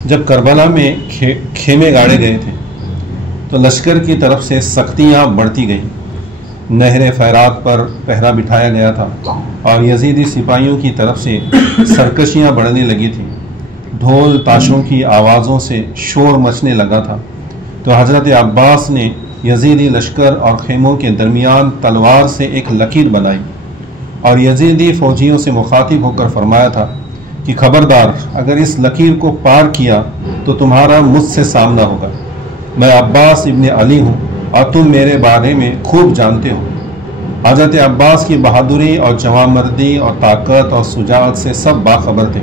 جب کربلا میں خیمے گاڑے گئے تھے تو لشکر کی طرف سے سختیاں بڑھتی گئیں۔ نہر فیرات پر پہرا بٹھایا گیا تھا اور یزیدی سپاہیوں کی طرف سے سرکشیاں بڑھنے لگی تھیں۔ ڈھول تاشوں کی آوازوں سے شور مچنے لگا تھا تو حضرت عباس نے یزیدی لشکر اور خیموں کے درمیان تلوار سے ایک لکیر بنائی اور یزیدی فوجیوں سے مخاطب ہو کر فرمایا تھا کہ خبردار، اگر اس لکیر کو پار کیا تو تمہارا مجھ سے سامنا ہوگا۔ میں عباس ابن علی ہوں اور تم میرے بارے میں خوب جانتے ہو۔ حضرت عباس کی بہادری اور جوانمردی اور طاقت اور شجاعت سے سب باخبر تھے۔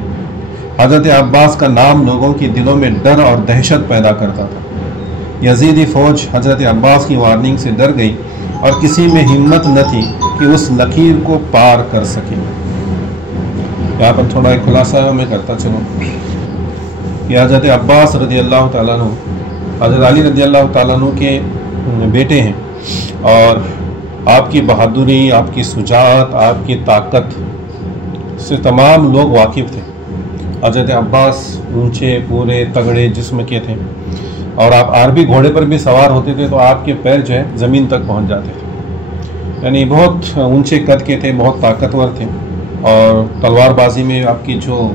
حضرت عباس کا نام لوگوں کی دلوں میں ڈر اور دہشت پیدا کرتا تھا۔ یزیدی فوج حضرت عباس کی وارننگ سے ڈر گئی اور کسی میں ہمت نہ تھی کہ اس لکیر کو پار کر سکے۔ یہاں پر تھوڑا ایک خلاصہ میں کرتا چلوں کہ حضرت عباس رضی اللہ تعالیٰ عنہ حضرت علی رضی اللہ تعالیٰ عنہ کے بیٹے ہیں اور آپ کی بہادری، آپ کی شجاعت، آپ کی طاقت سے تمام لوگ واقف تھے۔ حضرت عباس اونچے پورے تگڑے جسم کے تھے اور آپ عربی گھوڑے پر بھی سوار ہوتے تھے تو آپ کے پیر جو ہے زمین تک پہنچ جاتے تھے، یعنی بہت اونچے قد کے تھے، بہت طاقتور تھے اور تلوار بازی میں آپ کی جو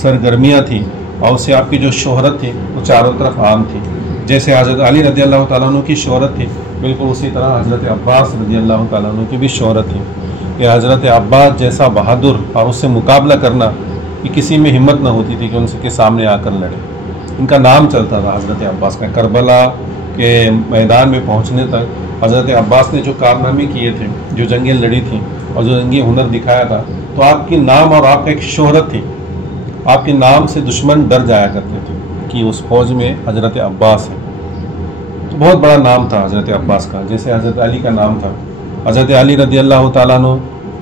سرگرمیاں تھیں اور اس سے آپ کی جو شہرت تھی وہ چاروں طرف عام تھی۔ جیسے حضرت علی رضی اللہ تعالیٰ عنہ کی شہرت تھی، بالکل اسی طرح حضرت عباس رضی اللہ تعالیٰ عنہ کی بھی شہرت تھی کہ حضرت عباس جیسا بہادر اور اس سے مقابلہ کرنا کہ کسی میں ہمت نہ ہوتی تھی کہ ان کے سامنے آ کر لڑے۔ ان کا نام چلتا تھا حضرت عباس کا۔ کربلا کے میدان میں پہنچنے تک حضرت عباس نے جو کارنامے کیے تھے، جو جنگیں لڑی تھیں اور جو جنگی ہنر دکھایا تھا، تو آپ کی نام اور آپ کا ایک شہرت تھی۔ آپ کے نام سے دشمن ڈر جایا کرتے تھے کہ اس فوج میں حضرت عباس ہے۔ تو بہت بڑا نام تھا حضرت عباس کا، جیسے حضرت علی کا نام تھا۔ حضرت علی رضی اللہ تعالیٰ عنہ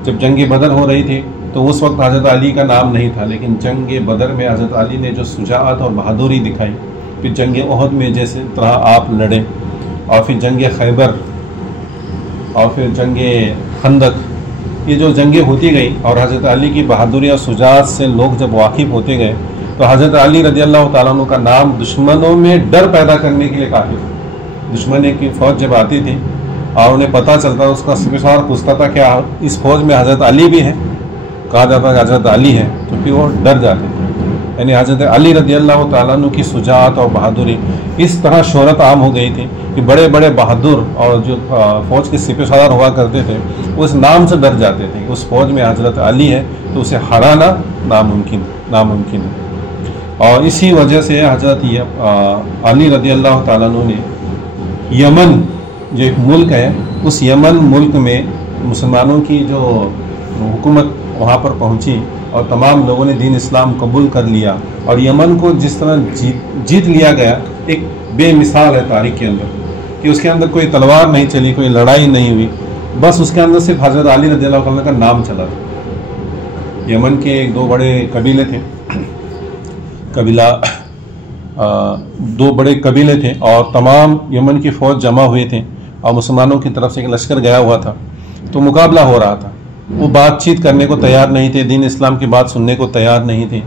جب جنگ بدر ہو رہی تھی تو اس وقت حضرت علی کا نام نہیں تھا، لیکن جنگ بدر میں حضرت علی نے جو شجاعت اور بہادری دکھائی، پھر جنگ احد میں جیسے طرح آپ لڑے، اور پھر جنگ خیبر اور پھر جنگ خندق، یہ جو جنگیں ہوتی گئی اور حضرت علی کی بہادری اور شجاعت سے لوگ جب واقف ہوتے گئے تو حضرت علی رضی اللہ تعالیٰ عنہ کا نام دشمنوں میں ڈر پیدا کرنے کے لیے کافی تھا۔ دشمن کی فوج جب آتی تھی اور انہیں پتہ چلتا اس کا سپہسالار پوچھتا تھا کہ اس فوج میں حضرت علی بھی ہے، کہا جاتا کہ حضرت علی ہے، تو پھر وہ ڈر جاتے تھے۔ یعنی حضرت علی رضی اللہ تعالیٰ عنہ کی شجاعت اور بہادری اس طرح شہرت عام ہو گئی تھی کہ بڑے بڑے بہادر اور جو فوج کے سپہ سالار ہوا کرتے تھے وہ اس نام سے ڈر جاتے تھے کہ اس فوج میں حضرت علی ہے تو اسے ہرانا ناممکن ہے۔ اور اسی وجہ سے حضرت علی رضی اللہ تعالیٰ عنہ نے یمن جو ایک ملک ہے، اس یمن ملک میں مسلمانوں کی جو حکومت وہاں پر پہنچی اور تمام لوگوں نے دین اسلام قبول کر لیا، اور یمن کو جس طرح جیت لیا گیا، ایک بے مثال ہے تاریخ کے اندر کہ اس کے اندر کوئی تلوار نہیں چلی، کوئی لڑائی نہیں ہوئی، بس اس کے اندر صرف حضرت علی رضی اللہ عنہ کا نام چلا تھا۔ یمن کے ایک دو بڑے قبیلے تھے، دو بڑے قبیلے تھے اور تمام یمن کی فوج جمع ہوئے تھے اور مسلمانوں کی طرف سے ایک لشکر گیا ہوا تھا، تو مقابلہ ہو رہا تھا۔ وہ بات چیت کرنے کو تیار نہیں تھے، دین اسلام کی بات سننے کو تیار نہیں تھے،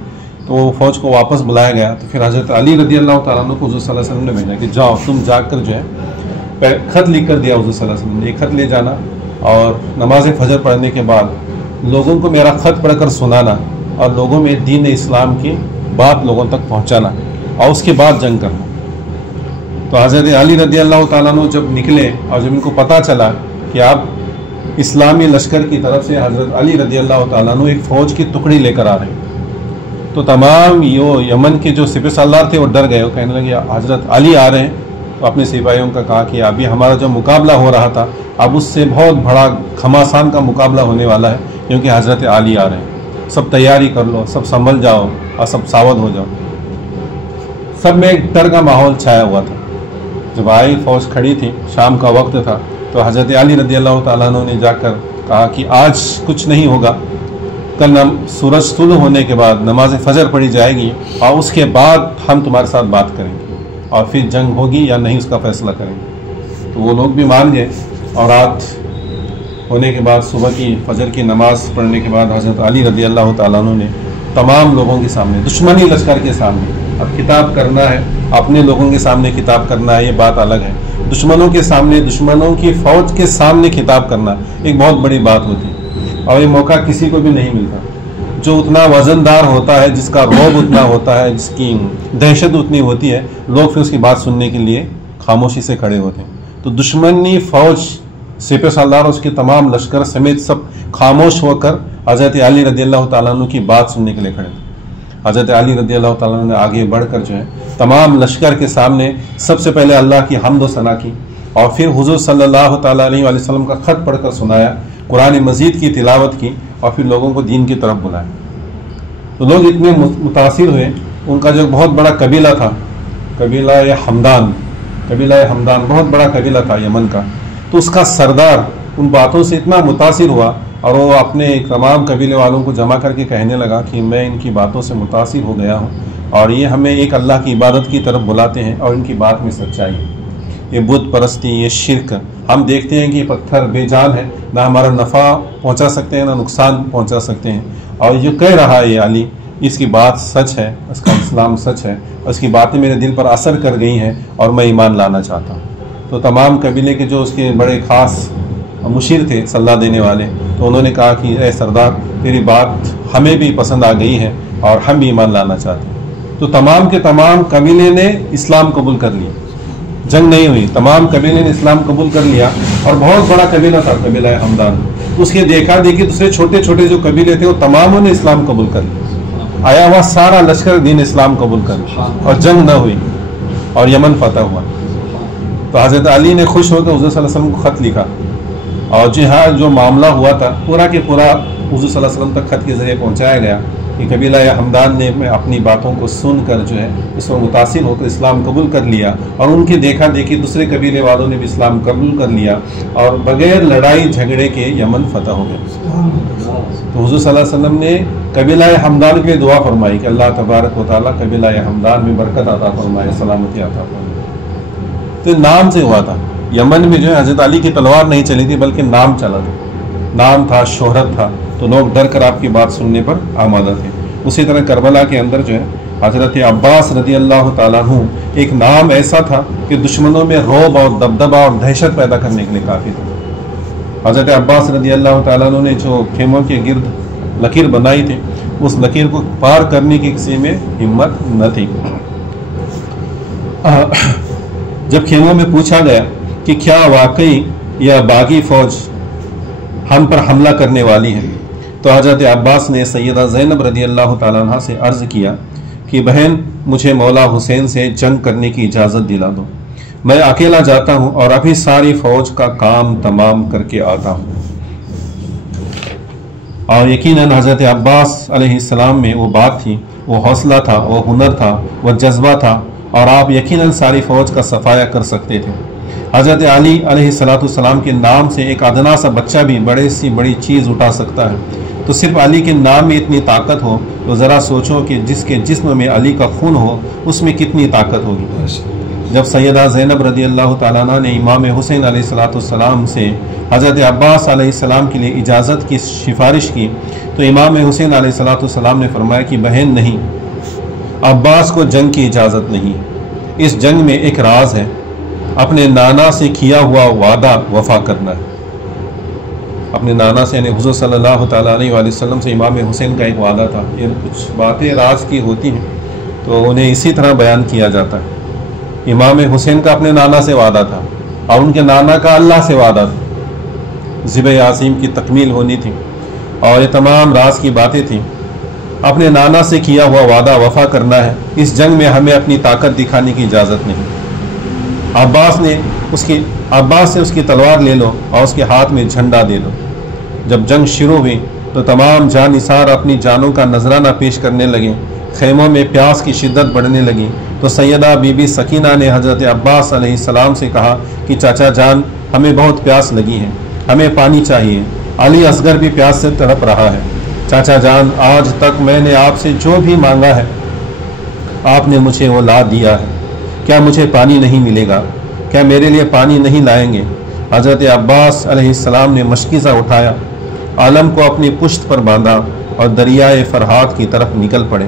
تو وہ فوج کو واپس بلایا گیا۔ تو پھر حضرت علی رضی اللہ تعالیٰ عنہ کو حضور صلی اللہ علیہ وسلم نے بھیجا کہ جاؤ تم جا کر جو ہے خط لکھ کر دیا حضور صلی اللہ علیہ وسلم نے، ایک خط لے جانا اور نماز فجر پڑھنے کے بعد لوگوں کو میرا خط پڑھ کر سنانا اور لوگوں میں دین اسلام کی بات لوگوں تک پہنچانا اور اس کے بعد جنگ کرنا۔ تو حضرت علی رضی اللہ تعالیٰ عنہ جب نکلے اور جب ان کو پتہ چلا کہ آپ اسلامی لشکر کی طرف سے حضرت علی رضی اللہ تعالیٰ عنہ ایک فوج کی ٹکڑی لے کر آ رہے ہیں، تو تمام یمن کے جو سپہ سالار تھے وہ ڈر گئے، وہ کہنے لگے حضرت علی آ رہے ہیں۔ تو اپنے سپاہیوں کا کہا کہ ابھی ہمارا جو مقابلہ ہو رہا تھا اب اس سے بہت بڑا گھماسان کا مقابلہ ہونے والا ہے، کیونکہ حضرت علی آ رہے ہیں، سب تیاری کر لو، سب سنبھل جاؤ اور سب ساود ہو جاؤ۔ سب میں ایک ڈر کا ماحول چھایا ہوا تھا۔ جب آئی فوج کھڑی تھی، شام کا وقت تھا، تو حضرت علی رضی اللہ تعالیٰ عنہ نے جا کر کہا کہ آج کچھ نہیں ہوگا، کل سورج طلوع ہونے کے بعد نماز فجر پڑھی جائے گی اور اس کے بعد ہم تمہارے ساتھ بات کریں گے اور پھر جنگ ہوگی یا نہیں اس کا فیصلہ کریں گے۔ تو وہ لوگ بھی مان گئے اور رات ہونے کے بعد صبح کی فجر کی نماز پڑھنے کے بعد حضرت علی رضی اللہ تعالیٰ عنہ نے تمام لوگوں کے سامنے، دشمنی لشکر کے سامنے اب خطاب کرنا ہے، اپنے لوگوں کے سامنے خطاب کرنا ہے، یہ بات الگ ہے۔ دشمنوں کے سامنے، دشمنوں کی فوج کے سامنے خطاب کرنا ایک بہت بڑی بات ہوتی ہے، اور یہ موقع کسی کو بھی نہیں ملتا۔ جو اتنا وزندار ہوتا ہے، جس کا رعب اتنا ہوتا ہے، جس کی دہشت اتنی ہوتی ہے، لوگ پھر اس کی بات سننے کے لیے خاموشی سے کھڑے ہوتے ہیں۔ تو دشمنی فوج، سپہ سالار، اس کے تمام لشکر سمیت سب خاموش ہو کر حضرت علی رضی اللہ تعالیٰ عنہ کی بات سننے کے لیے کھڑے تھے۔ حضرت علی رضی اللہ تعالیٰ عنہ نے آگے بڑھ کر جو ہے تمام لشکر کے سامنے سب سے پہلے اللہ کی حمد و ثنا کی، اور پھر حضور صلی اللہ تعالیٰ علیہ وآلہ وسلم کا خط پڑھ کر سنایا، قرآن مجید کی تلاوت کی، اور پھر لوگوں کو دین کی طرف بلایا۔ تو لوگ اتنے متاثر ہوئے۔ ان کا جو بہت بڑا قبیلہ تھا، قبیلہ حمدان بہت بڑا قبیلہ تھا یمن کا، تو اس کا سردار ان باتوں سے اتنا متاثر ہوا، اور وہ اپنے تمام قبیلے والوں کو جمع کر کے کہنے لگا کہ میں ان کی باتوں سے متاثر ہو گیا ہوں، اور یہ ہمیں ایک اللہ کی عبادت کی طرف بلاتے ہیں، اور ان کی بات میں سچائی ہے۔ یہ بت پرستی، یہ شرک، ہم دیکھتے ہیں کہ یہ پتھر بے جان ہے، نہ ہمارا نفع پہنچا سکتے ہیں، نہ نقصان پہنچا سکتے ہیں، اور جو کہہ رہا ہے یہ علی، اس کی بات سچ ہے، اس کا اسلام سچ ہے، اس کی باتیں میرے دل پر اثر کر گئی ہیں، اور میں ایمان لانا چاہتا ہوں۔ تو تمام قبیلے کے جو اس کے بڑے خاص مشیر تھے، صلاح دینے والے، تو انہوں نے کہا کہ اے سردار، تیری بات ہمیں بھی پسند آ گئی ہے، اور ہم بھی ایمان لانا چاہتے ہیں۔ تو تمام کے تمام قبیلے نے اسلام قبول کر لیا، جنگ نہیں ہوئی، تمام قبیلے نے اسلام قبول کر لیا، اور بہت بڑا قبیلہ تھا قبیلہ حمدان۔ اس کے دیکھا دیکھی دوسرے چھوٹے چھوٹے جو قبیلے تھے وہ تماموں نے اسلام قبول کر لیا، آیا ہوا سارا لشکر دین اسلام قبول کر لیا، اور جنگ نہ ہوئی، اور یمن فتح ہوا۔ تو حضرت علی نے خوش ہو کر حضور صلی اللہ علیہ وسلم کو خط لکھا، اور جو معاملہ ہوا تھا پورا کے پورا حضور صلی اللہ علیہ وسلم تک خط کے ذریعے پہنچایا گیا کہ قبیلہ حمدان نے اپنی باتوں کو سن کر جو ہے اس میں متاثر ہو کر اسلام قبول کر لیا، اور ان کے دیکھا دیکھی دوسرے قبیلے والوں نے بھی اسلام قبول کر لیا، اور بغیر لڑائی جھگڑے کے یمن فتح ہو گیا۔ تو حضور صلی اللہ علیہ وسلم نے قبیلہ حمدان کے لیے دعا فرمائی کہ اللہ تبارک و تعالیٰ قبیلہ حمدان میں برکت عطا فرمائے، سلامتی عطا فرمائے۔ تو نام سے ہوا تھا، یمن میں جو ہے حضرت علی کی تلوار نہیں چلی تھی بلکہ نام چلا تھا، نام تھا، شہرت تھا، تو لوگ ڈر کر آپ کی بات سننے پر آمادہ تھے۔ اسی طرح کربلا کے اندر جو ہے حضرت عباس رضی اللہ تعالیٰ عنہ ایک نام ایسا تھا کہ دشمنوں میں رعب اور دبدبہ اور دہشت پیدا کرنے کے لیے کافی تھا۔ حضرت عباس رضی اللہ تعالیٰ عنہ نے جو خیموں کے گرد لکیر بنائی تھی، اس لکیر کو پار کرنے کی کسی میں ہمت نہ تھی۔ جب خیموں میں پوچھا گیا کہ کیا واقعی یہ باغی فوج ہم پر حملہ کرنے والی ہے، تو حضرت عباس نے سیدہ زینب رضی اللہ تعالیٰ عنہ سے عرض کیا کہ بہن، مجھے مولا حسین سے جنگ کرنے کی اجازت دلا دو، میں اکیلا جاتا ہوں اور ابھی ساری فوج کا کام تمام کر کے آتا ہوں۔ اور یقیناً حضرت عباس علیہ السلام میں وہ بات تھی، وہ حوصلہ تھا، وہ ہنر تھا، وہ جذبہ تھا، اور آپ یقیناً ساری فوج کا صفایا کر سکتے تھے۔ حضرت علی علیہ السلام کے نام سے ایک ادنا سا بچہ بھی بڑے سی بڑی چیز اٹھا سکتا ہے، تو صرف علی کے نام میں اتنی طاقت ہو تو ذرا سوچو کہ جس کے جسم میں علی کا خون ہو اس میں کتنی طاقت ہوگی۔ جب سیدہ زینب رضی اللہ تعالیٰ عنہ نے امام حسین علیہ السلام سے حضرت عباس علیہ السلام کے لیے اجازت کی سفارش کی، تو امام حسین علیہ السلام نے فرمایا کہ بہن نہیں، عباس کو جنگ کی اجازت نہیں ہے، اس جنگ میں ایک راز ہے، اپنے نانا سے کیا ہوا وعدہ وفا کرنا ہے۔ اپنے نانا سے یعنی حضور صلی اللہ تعالیٰ علیہ وآلہ وسلم سے امام حسین کا ایک وعدہ تھا۔ یہ کچھ باتیں راز کی ہوتی ہیں تو انہیں اسی طرح بیان کیا جاتا ہے۔ امام حسین کا اپنے نانا سے وعدہ تھا، اور ان کے نانا کا اللہ سے وعدہ تھا، ذبح عظیم کی تکمیل ہونی تھی، اور یہ تمام راز کی باتیں تھیں۔ اپنے نانا سے کیا ہوا وعدہ وفا کرنا ہے، اس جنگ میں ہمیں اپنی طاقت دکھانے کی اجازت نہیں۔ عباس سے اس کی تلوار لے لو اور اس کے ہاتھ میں جھنڈا دے لو۔ جب جنگ شروع ہوئی تو تمام جان نثار اپنی جانوں کا نذرانہ پیش کرنے لگے، خیموں میں پیاس کی شدت بڑھنے لگی، تو سیدہ بی بی سکینہ نے حضرت عباس علیہ السلام سے کہا کہ چاچا جان، ہمیں بہت پیاس لگی ہے، ہمیں پانی چاہیے، علی اصغر بھی پیاس سے تڑپ رہا ہے۔ چاچا جان، آج تک میں نے آپ سے جو بھی مانگا ہے آپ نے مجھے وہ لا دیا ہے، کیا مجھے پانی نہیں ملے گا؟ کیا میرے لیے پانی نہیں لائیں گے؟ حضرت عباس علیہ السلام نے مشکیزہ اٹھایا، عالم کو اپنی پشت پر باندھا اور دریائے فرحات کی طرف نکل پڑے۔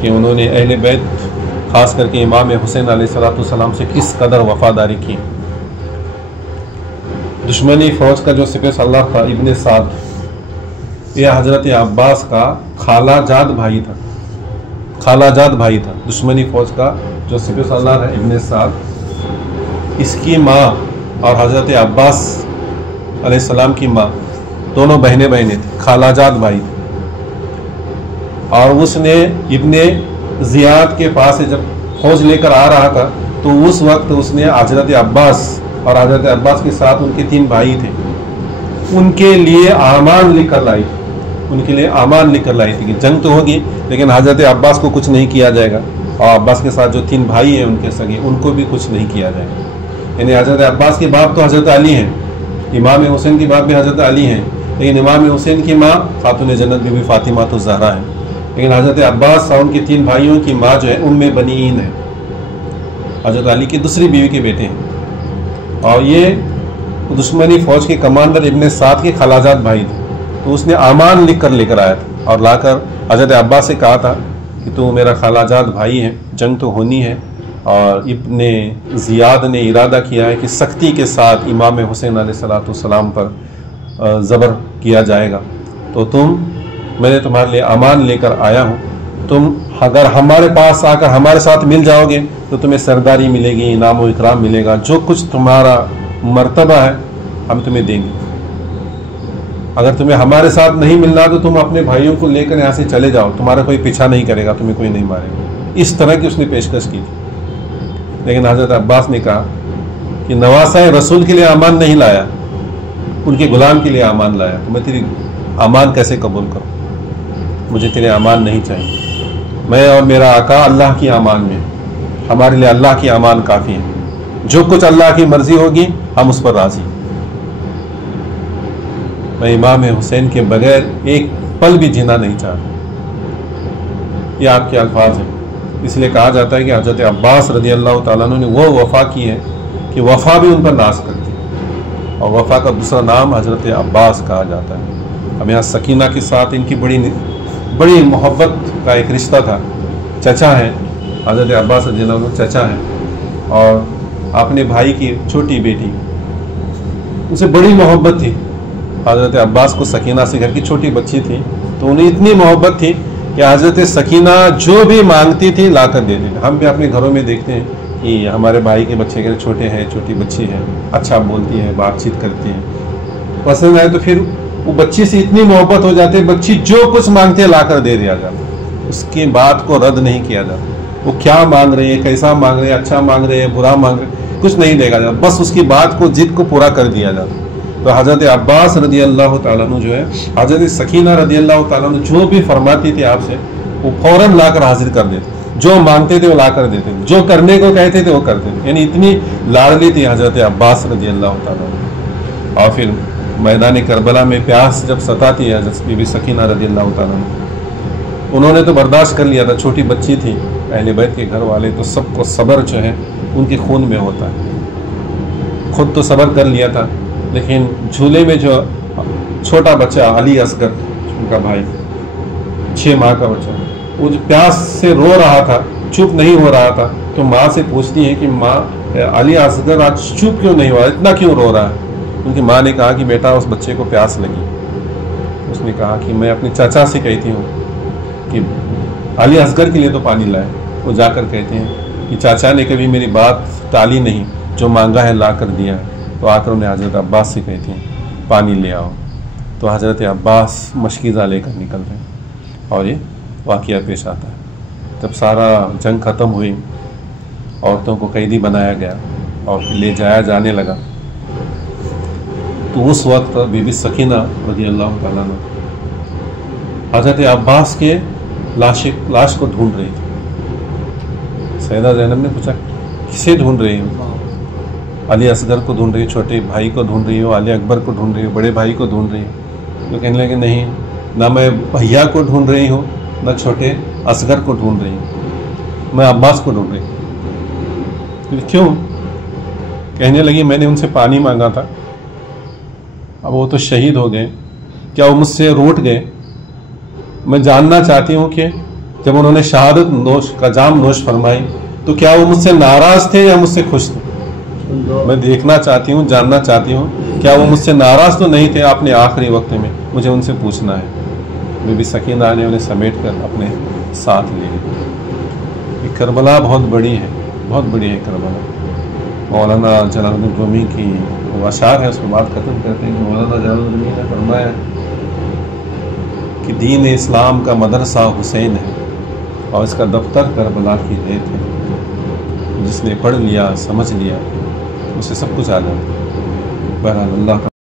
کہ انہوں نے اہل بیت خاص کر کے امام حسین علیہ السلام سے کس قدر وفاداری کی۔ دشمنی فوج کا جو سپہ سالار تھا ابن سعد، یہ حضرت عباس کا خالہ جاد بھائی تھا۔ دشمنی فوج کا جو سپہ سالار ہے ابن سعد، اس کی ماں اور حضرت عباس علیہ السلام کی ماں دونوں بہنیں تھیں، خالہ جاد بھائی تھے۔ اور اس نے ابن زیاد کے پاس سے جب فوج لے کر آ رہا تھا تو اس وقت اس نے حضرت عباس اور حضرت عباس کے ساتھ ان کے 3 بھائی تھے، ان کے لیے امان لکھ کر لائی تھی کہ جنگ تو ہوگی لیکن حضرت عباس کو کچھ نہیں کیا جائے گا، اور عباس کے ساتھ جو 3 بھائی ہیں ان کے سگے، ان کو بھی کچھ نہیں کیا جائے گا۔ یعنی حضرت عباس کے باپ تو حضرت علی ہیں، امام حسین کے باپ بھی حضرت علی ہیں، لیکن امام حسین کی ماں خاتون جنت بی بی فاطمہ الزہرا ہیں، لیکن حضرت عباس اور ان کے 3 بھائیوں کی ماں جو ہے ام بنین ہے، حضرت علی کی دوسری بیوی کے بیٹے ہیں۔ اور یہ دشمنی فوج کے کمانڈر ابن سعد کے خالہ بھائی تھے، تو اس نے امان لکھ کر لے کر آیا تھا اور لا کر حضرت عباس سے کہا تھا کہ تو میرا خالہ جاد بھائی ہے، جنگ تو ہونی ہے، اور ابن زیاد نے ارادہ کیا ہے کہ سختی کے ساتھ امام حسین علیہ السلام پر زبر کیا جائے گا، تو میں نے تمہارے لیے امان لے کر آیا ہوں، تم اگر ہمارے پاس آ کر ہمارے ساتھ مل جاؤ گے تو تمہیں سرداری ملے گی، انعام و اکرام ملے گا، جو کچھ تمہارا مرتبہ ہے ہم تمہیں دیں گے۔ اگر تمہیں ہمارے ساتھ نہیں ملنا تو تم اپنے بھائیوں کو لے کر یہاں سے چلے جاؤ، تمہارا کوئی پیچھا نہیں کرے گا، تمہیں کوئی نہیں مارے گا۔ اس طرح کی اس نے پیشکش کی تھی، لیکن حضرت عباس نے کہا کہ نواسہ رسول کے لیے امان نہیں لایا، ان کے غلام کے لیے امان لایا، تو میں تیری امان کیسے قبول کروں؟ مجھے تیرے امان نہیں چاہیے، میں اور میرا آقا اللہ کی امان میں، ہمارے لیے اللہ کی امان کافی ہے، جو کچھ اللہ کی مرضی ہوگی ہم اس پر راضی۔ میں امام حسین کے بغیر ایک پل بھی جینا نہیں چاہتا۔ یہ آپ کے الفاظ ہیں، اس لیے کہا جاتا ہے کہ حضرت عباس رضی اللہ تعالیٰ عنہ نے وہ وفا کی ہے کہ وفا بھی ان پر ناز کرتی ہے، اور وفا کا دوسرا نام حضرت عباس کہا جاتا ہے۔ اب یہاں سکینہ کے ساتھ ان کی بڑی محبت کا ایک رشتہ تھا، چچا ہیں حضرت عباس رضی اللہ عنہ، چچا ہیں، اور اپنے بھائی کی چھوٹی بیٹی، ان سے بڑی محبت تھی حضرت عباس کو سکینہ سے، گھر کی چھوٹی بچی تھی تو انہیں اتنی محبت تھی کہ حضرت سکینہ جو بھی مانگتی تھی لا کر دیتی تھی۔ ہم بھی اپنے گھروں میں دیکھتے ہیں کہ ہمارے بھائی کے بچے کے چھوٹے ہیں، چھوٹی بچی ہے، اچھا بولتی ہے، بات چیت کرتی ہے، پسند آئے تو پھر وہ بچی سے اتنی محبت ہو جاتی ہے، بچی جو کچھ مانگتے لا کر دے دیا جاتا، اس کی بات کو رد نہیں کیا جاتا۔ وہ کیا مانگ رہے ہیں، کیسا مانگ رہے ہیں، اچھا مانگ رہے ہیں، برا مانگ رہے ہیں، کچھ نہیں دیکھا جاتا، بس اس کی بات کو، ضد کو پورا کر دیا جاتا۔ تو حضرت عباس رضی اللہ تعالیٰ عنہ جو ہے، حضرت سکینہ رضی اللہ تعالیٰ عنہ جو بھی فرماتی تھی آپ سے، وہ فوراً لا کر حاضر کر دیتے، جو مانگتے تھے وہ لا کر دیتے تھے، جو کرنے کو کہتے تھے وہ کرتے تھے، یعنی اتنی لاڈلی تھی حضرت عباس رضی اللہ تعالیٰ عنہ۔ اور پھر میدان کربلا میں پیاس جب ستاتی ہے حضرت بی بی سکینہ رضی اللہ تعالیٰ عنہ، انہوں نے تو برداشت کر لیا تھا، چھوٹی بچی تھی، اہل بیت کے گھر والے تو سب کو صبر جو ہے ان کے خون میں ہوتا ہے، خود تو صبر کر لیا تھا، لیکن جھولے میں جو چھوٹا بچہ علی اصغر ان کا بھائی، 6 ماہ کا بچہ، وہ جو پیاس سے رو رہا تھا، چپ نہیں ہو رہا تھا، تو ماں سے پوچھتی ہے کہ ماں علی اصغر آج چپ کیوں نہیں ہوا، اتنا کیوں رو رہا ہے؟ ان کی ماں نے کہا کہ بیٹا اس بچے کو پیاس لگی۔ اس نے کہا کہ میں اپنے چاچا سے کہتی ہوں کہ علی اصغر کے لیے تو پانی لائے۔ وہ جا کر کہتے ہیں کہ چاچا نے کبھی میری بات ٹالی نہیں، جو مانگا ہے لا کر دیا۔ تو آ کر انہیں حضرت عباس سے کہتی ہیں پانی لے آؤ، تو حضرت عباس مشکیزہ لے کر نکل رہے ہیں، اور یہ واقعہ پیش آتا ہے۔ جب سارا جنگ ختم ہوئی، عورتوں کو قیدی بنایا گیا اور لے جایا جانے لگا، تو اس وقت بی بی سکینہ رضی اللہ تعالیٰ عنہ حضرت عباس کے لاش کو ڈھونڈ رہی تھی۔ سیدہ زینب نے پوچھا کسے ڈھونڈ رہی ہو؟ علی اصغر کو ڈھونڈ رہی ہو، چھوٹے بھائی کو ڈھونڈ رہی ہو، علی اکبر کو ڈھونڈ رہی ہو، بڑے بھائی کو ڈھونڈ رہی ہو؟ تو کہنے لگے نہیں، نہ میں بھیا کو ڈھونڈ رہی ہوں، نہ چھوٹے اصغر کو ڈھونڈ رہی ہوں، میں عباس کو ڈھونڈ رہی ہوں۔ کیوں؟ کہنے لگی میں نے ان سے پانی مانگا تھا، اب وہ تو شہید ہو گئے، کیا وہ مجھ سے روٹ گئے؟ میں جاننا چاہتی ہوں کہ جب انہوں نے شہادت نوش کا جام نوش فرمائی تو کیا وہ مجھ سے ناراض تھے یا مجھ سے خوش تھے؟ میں دیکھنا چاہتی ہوں، جاننا چاہتی ہوں کیا وہ مجھ سے ناراض تو نہیں تھے اپنے آخری وقت میں؟ مجھے ان سے پوچھنا ہے۔ بی بی سکینہ نے انہیں سمیٹ کر اپنے ساتھ لے لی۔ یہ کربلا بہت بڑی ہے، بہت بڑی ہے کربلا۔ مولانا جلال الدین رومی کی وہ اشعار ہے، اس میں بات ختم کرتے ہیں کہ مولانا جلال الدین رومی نے فرمایا کہ دین اسلام کا مدرسہ حسین ہے اور اس کا دفتر کربلا کی ریت ہے۔ جس نے پڑھ لیا، سمجھ لیا، اسے سب کچھ آ جاتا ہے۔ بہرحال اللہ کا